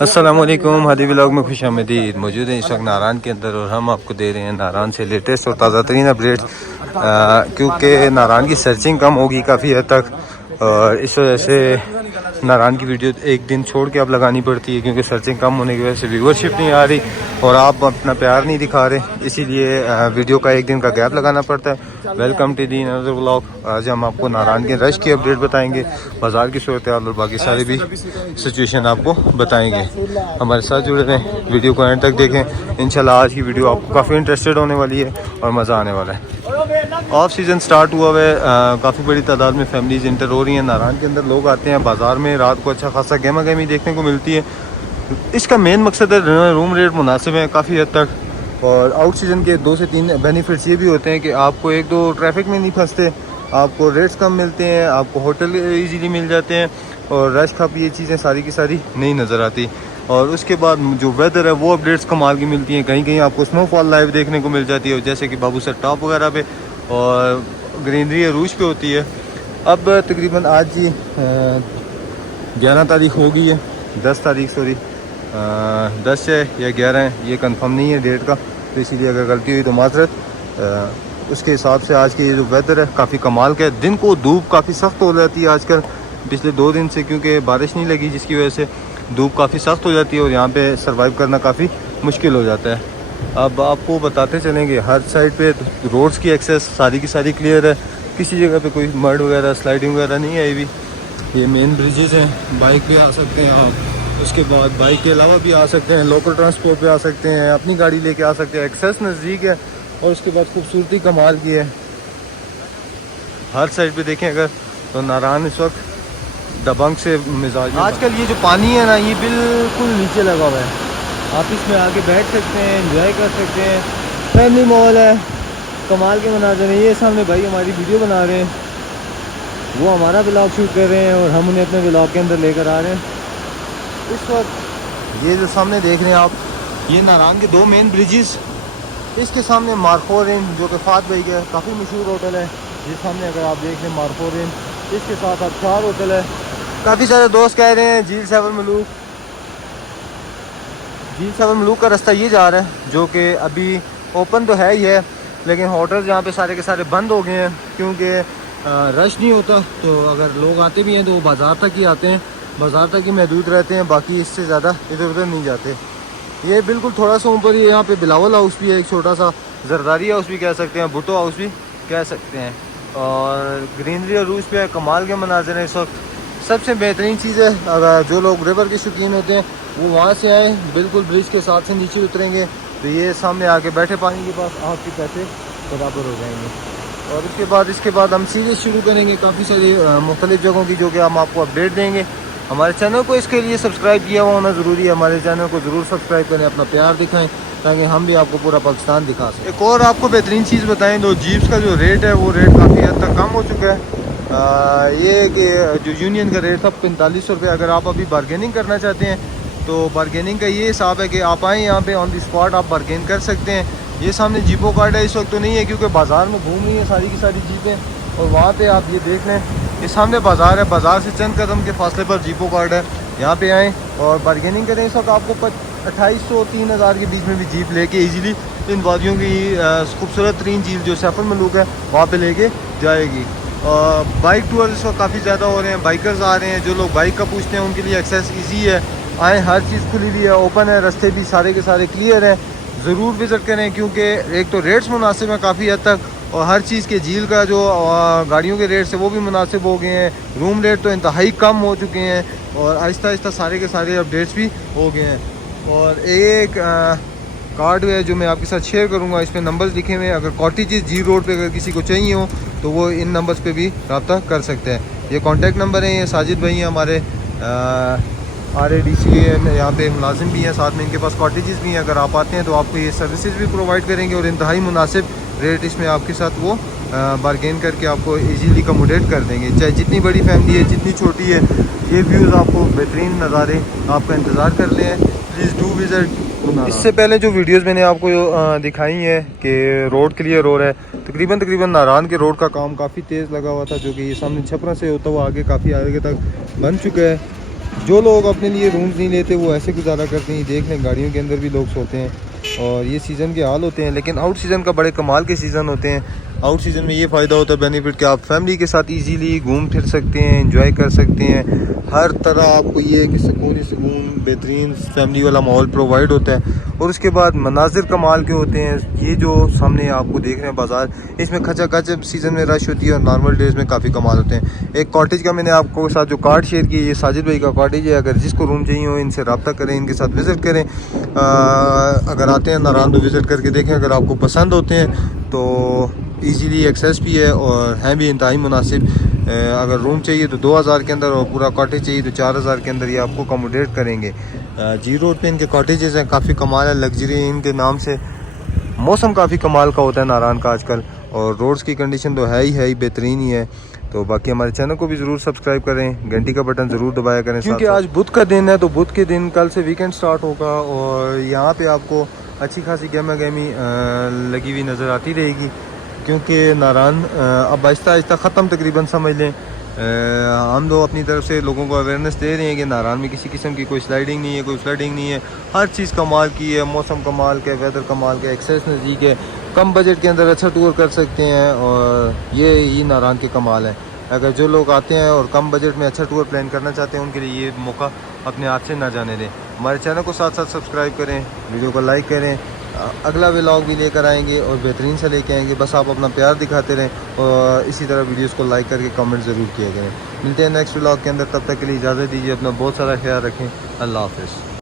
अस्सलामुअलैकुम, हादी व्लॉग में खुश आमदीद। मौजूद है इस वक्त नारायण के अंदर और हम आपको दे रहे हैं नारायण से लेटेस्ट और ताज़ा तरीन अपडेट्स, क्योंकि नारायण की सर्चिंग कम होगी काफ़ी हद तक और इस वजह से नारायण की वीडियो एक दिन छोड़ के अब लगानी पड़ती है, क्योंकि सर्चिंग कम होने की वजह से व्यूवरशिप नहीं आ रही और आप अपना प्यार नहीं दिखा रहे, इसीलिए वीडियो का एक दिन का गैप लगाना पड़ता है। Welcome to the another vlog. आज हम आपको नारायण के रश की अपडेट बताएंगे, बाज़ार की सूरत हाल और बाकी सारी भी सिचुएशन आपको बताएंगे। हमारे साथ जुड़े रहें, वीडियो को एंड तक देखें। इंशाल्लाह आज की वीडियो आपको काफ़ी इंटरेस्टेड होने वाली है और मज़ा आने वाला है। ऑफ सीज़न स्टार्ट हुआ है, काफ़ी बड़ी तादाद में फैमिलीज इंटर हो रही हैं। नारायण के अंदर लोग आते हैं, बाज़ार में रात को अच्छा खासा गहमा गहमी देखने को मिलती है। इसका मेन मकसद है रूम रेट मुनासिब है काफ़ी हद तक, और आउट सीज़न के 2 से 3 बेनिफिट्स ये भी होते हैं कि आपको एक दो ट्रैफिक में नहीं फंसते, आपको रेट्स कम मिलते हैं, आपको होटल ईजीली मिल जाते हैं और रश खप ये चीज़ें सारी की सारी नहीं नज़र आती। और उसके बाद जो वेदर है वो अपडेट्स कमाल की मिलती हैं। कहीं कहीं आपको स्नोफॉल लाइव देखने को मिल जाती है, जैसे कि बाबूसर टॉप वगैरह पे, और ग्रीनरी अरूज पे होती है। अब तकरीबन आज ही 11 तारीख हो गई है, 10 तारीख सॉरी 10 है या 11 है, ये कंफर्म नहीं है डेट का, तो इसीलिए अगर गलती हुई तो माजरत। उसके हिसाब से आज की जो वेदर है काफ़ी कमाल का है। दिन को धूप काफ़ी सख्त हो जाती है आजकल पिछले 2 दिन से, क्योंकि बारिश नहीं लगी जिसकी वजह से धूप काफ़ी सख्त हो जाती है और यहाँ पे सर्वाइव करना काफ़ी मुश्किल हो जाता है। अब आपको बताते चलेंगे, हर साइड पे रोड्स की एक्सेस सारी की सारी क्लियर है, किसी जगह पे कोई मड वगैरह स्लाइडिंग वगैरह नहीं आई हुई। ये मेन ब्रिजेस हैं, बाइक पे आ सकते हैं आप, उसके बाद बाइक के अलावा भी आ सकते हैं, लोकल ट्रांसपोर्ट पे आ सकते हैं, अपनी गाड़ी लेके आ सकते हैं, एक्सेस नज़दीक है और उसके बाद खूबसूरती कमाल की है। हर साइड पे देखें अगर तो नारायण इस वक्त दबंग से मिजाज। आजकल ये जो पानी है ना, ये बिल्कुल नीचे लगा हुआ है, आप इसमें आके बैठ सकते हैं, एंजॉय कर सकते हैं, फैमिली मॉल है, कमाल के मनाज़र हैं। ये सामने भाई हमारी वीडियो बना रहे हैं, वो हमारा व्लॉग शूट कर रहे हैं और हम उन्हें अपने व्लॉग के अंदर लेकर आ रहे हैं। इस वक्त ये जो सामने देख रहे हैं आप, ये नारायण के 2 मेन ब्रिजेस, इसके सामने मार्फोरिन जो कि फात भाई का काफ़ी मशहूर होटल है, ये सामने अगर आप देख लें मार्फोरिन, इसके साथ आप 4 होटल है। काफ़ी सारे दोस्त कह रहे हैं झील 7 मलूक का रास्ता ये जा रहा है, जो कि अभी ओपन तो है ही है, लेकिन होटल यहाँ पे सारे के सारे बंद हो गए हैं, क्योंकि रश नहीं होता। तो अगर लोग आते भी हैं तो वो बाज़ार तक ही आते हैं, बाज़ार तक ही महदूद रहते हैं, बाकी इससे ज़्यादा इधर उधर नहीं जाते। ये बिल्कुल थोड़ा सा ऊपर ही यहाँ पे बिलावल हाउस भी है, एक छोटा सा जरदारी हाउस भी कह सकते हैं, भुट्टो हाउस भी कह सकते हैं, और ग्रीनरी और रूज पे कमाल के मनाज़र हैं इस वक्त। सबसे बेहतरीन चीज़ है, अगर जो लोग रिवर के शौकीन होते हैं वो वहाँ से आए, बिल्कुल ब्रिज के साथ से नीचे उतरेंगे तो ये सामने आके बैठे पानी के पास आपके पैसे बराबर हो जाएंगे। और इसके बाद हम सीरीज़ शुरू करेंगे काफ़ी सारी मुख्तलिफ़ जगहों की, जो कि हम आपको अपडेट देंगे। हमारे चैनल को इसके लिए सब्सक्राइब किया हुआ होना ज़रूरी है, हमारे चैनल को ज़रूर सब्सक्राइब करें, अपना प्यार दिखाएं ताकि हम भी आपको पूरा पाकिस्तान दिखा सकें। एक और आपको बेहतरीन चीज़ बताएं, तो जीप्स का जो रेट है वो रेट काफ़ी हद तक कम हो चुका है। ये कि जो यूनियन का रेट था 4500 रुपये, अगर आप अभी बारगेनिंग करना चाहते हैं तो बारगेनिंग का ये हिसाब है कि आप आएँ यहाँ पे ऑन द स्पॉट आप बारगेन कर सकते हैं। ये सामने जीपो कार्ड है, इस वक्त तो नहीं है क्योंकि बाज़ार में घूम रही है सारी की सारी जीपें, और वहाँ पे आप ये देख लें, ये सामने बाज़ार है, बाज़ार से चंद कदम के फासले पर जीपो कार्ड है, यहाँ पे आएँ और बारगेनिंग करें। इस वक्त आपको 2800-3000 के बीच में भी जीप लेके इजीली इन वादियों की खूबसूरत तरीन झील जो सैफर मलूक है वहाँ पे लेके जाएगी। बाइक टूर इस वक्त काफ़ी ज़्यादा हो रहे हैं, बाइकर्स आ रहे हैं, जो लोग बाइक का पूछते हैं उनके लिए एक्सेस ईजी है, आएँ, हर चीज़ खुली हुई है, ओपन है, रास्ते भी सारे के सारे क्लियर हैं, ज़रूर विज़िट करें, क्योंकि एक तो रेट्स मुनासिब हैं काफ़ी हद तक, और हर चीज़ के झील का जो गाड़ियों के रेट्स है वो भी मुनासिब हो गए हैं, रूम रेट तो इंतहाई कम हो चुके हैं, और आहिस्ता आहिस्ता सारे के सारे अपडेट्स भी हो गए हैं। और एक कार्ड है जो मैं आपके साथ शेयर करूंगा, इस पर नंबर्स लिखे हुए हैं, अगर कॉटेजेस जी रोड पे अगर किसी को चाहिए हो तो वो इन नंबर्स पे भी रब्ता कर सकते हैं। ये कॉन्टैक्ट नंबर है, ये साजिद भाई हैं हमारे RADC यहाँ पे मुलाजिम भी हैं, साथ में इनके पास कॉटेजेस भी हैं। अगर आप आते हैं तो आपको ये सर्विसेज भी प्रोवाइड करेंगे और इंतहाई मुनासिब रेट इसमें आपके साथ वो बारगेन करके आपको इजीली कमोडेट कर देंगे, चाहे जितनी बड़ी फैमिली है जितनी छोटी है। ये व्यूज़ आपको बेहतरीन नज़ारे आपका इंतज़ार कर रहे हैं, प्लीज़ डू विज़िट। इससे पहले जो वीडियोस मैंने आपको दिखाई हैं कि रोड क्लियर हो रहा है, तकरीबन नारायण के रोड का काम काफ़ी तेज़ लगा हुआ था, जो कि ये सामने छपरा से होता हुआ आगे काफ़ी आगे तक बन चुका है। जो लोग अपने लिए रूम्स नहीं लेते वो ऐसे गुजारा करते हैं। देख लें गाड़ियों के अंदर भी लोग सोते हैं और ये सीज़न के हाल होते हैं। लेकिन आउट सीज़न का बड़े कमाल के सीज़न होते हैं। आउट सीज़न में ये फ़ायदा होता है बेनिफिट कि आप फैमिली के साथ इजीली घूम फिर सकते हैं, एंजॉय कर सकते हैं। हर तरह आपको ये है कि सुकून ही सुकून, बेहतरीन फैमिली वाला माहौल प्रोवाइड होता है। और उसके बाद मनाजिर कमाल के होते हैं। ये जो सामने आपको देख रहे हैं बाज़ार, इसमें खचा खच सीज़न में रश होती है और नॉर्मल डेज़ में काफ़ी कमाल होते हैं। एक कॉटेज का मैंने आपको साथ जो कार्ड शेयर किया, ये साजिद भाई का कॉटेज है। अगर जिसको रूम चाहिए हो इनसे रब्ता करें, इनके साथ विज़िट करें। अगर आते हैं नारायण तो विज़िट करके देखें। अगर आपको पसंद होते हैं तो इजीली एक्सेस भी है और हैं भी इंतहाई मुनासिब। अगर रूम चाहिए तो 2000 के अंदर और पूरा कॉटेज चाहिए तो 4000 के अंदर ये आपको अकोमोडेट करेंगे। जी रोड पे इनके कॉटेजेस हैं, काफ़ी कमाल है, लग्जरी इनके नाम से। मौसम काफ़ी कमाल का होता है नारायण का आजकल, और रोड्स की कंडीशन तो है ही बेहतरीन ही है। तो बाकी हमारे चैनल को भी ज़रूर सब्सक्राइब करें, घंटी का बटन ज़रूर दबाया करें, क्योंकि आज बुध का दिन है। तो बुध के दिन कल से वीकेंड स्टार्ट होगा और यहाँ पे आपको अच्छी खासी गहमा गहमी लगी हुई नज़र आती रहेगी। क्योंकि नारायण अब आहिस्ता आहिस्ता ख़त्म तकरीबन समझ लें। हम लोग अपनी तरफ से लोगों को अवेयरनेस दे रहे हैं कि नारायण में किसी किस्म की कोई स्लाइडिंग नहीं है, कोई फ्लडिंग नहीं है। हर चीज़ कमाल की है, मौसम कमाल का है, वेदर कमाल का, एक्सेस नज़दीक है, कम बजट के अंदर अच्छा टूर कर सकते हैं। और ये नारायण के कमाल है। अगर जो लोग आते हैं और कम बजट में अच्छा टूर प्लान करना चाहते हैं, उनके लिए ये मौका अपने हाथ से ना जाने दें। हमारे चैनल को साथ साथ सब्सक्राइब करें, वीडियो को लाइक करें। अगला व्लॉग भी लेकर आएंगे और बेहतरीन से लेके आएंगे। बस आप अपना प्यार दिखाते रहें और इसी तरह वीडियोस को लाइक करके कमेंट ज़रूर किया करें। मिलते हैं नेक्स्ट व्लॉग के अंदर, तब तक के लिए इजाज़त दीजिए। अपना बहुत सारा ख्याल रखें। अल्लाह हाफ़िज़।